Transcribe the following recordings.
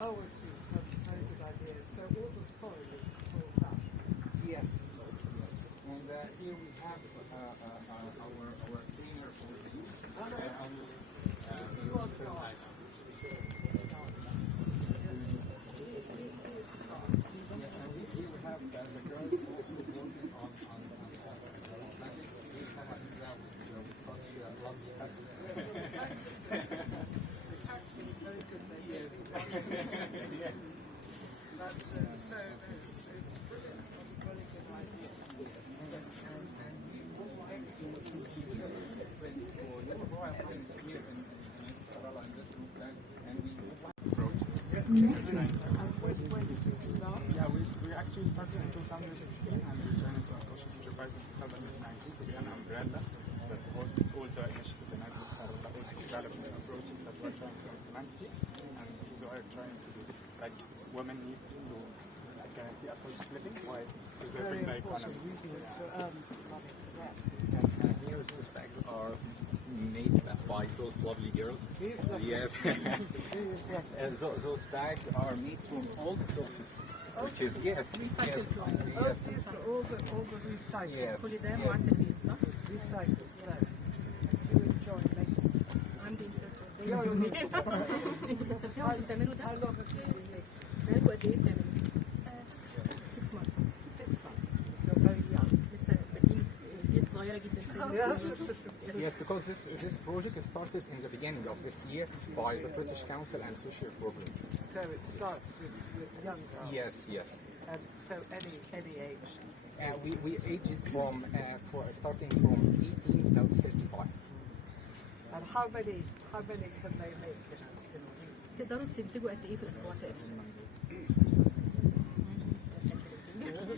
Oh, it's such a very good idea. So all the soil is full up. Yes. And here we have our cleaner for the use. Here we have the girls also working on plastic. Such lovely cactus. The cactus is very good. Yes. That's so it's brilliant. Very good idea. Yeah, we actually started in 2016 and we turned into a social supervisor in 2019 to be an umbrella that holds all the initiatives and development approaches that we're trying to implement here. And this is what we're trying to do. Like, women need to guarantee a social living while preserving the economy. And here those bags are made by those lovely girls. Yes. And those bags are made from old clothes, which is yes. Oh, these are all the recycled. Yes. Recycled. Yes. You enjoy making. عندي انترفيو. How long have you been making? بقالكوا قد ايه بتعملوا؟ 6 months. 6 months. You're very young. لسه بادئين دي صغيرة جدا. Yes, because this project started in the beginning of this year by the British Council and Social Programs. So it starts with young girls. Yes. And so any age. We age it from starting from 18 to 35. And how many can they make in a week? تقدروا تنتجوا قد ايه في الاسبوع تقريبا؟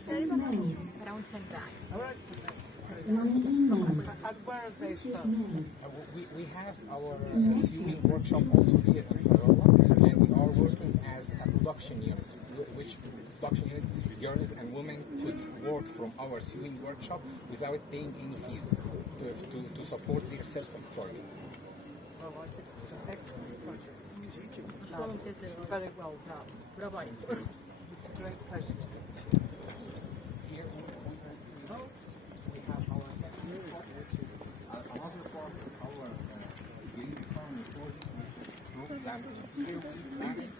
تقريبا around 10 bags. And where are they sold? We have our sewing workshop also here in Bوابة, and we are working as a production unit, which production unit girls and women could work from our sewing workshop without paying any fees to support their self-employment. Well, I think it's an excellent project. مشروع ممتاز. Very well done. برافو عليك. It's a great pleasure to meet you. Here we have our which is another part of our green economy project, which is group that here we manage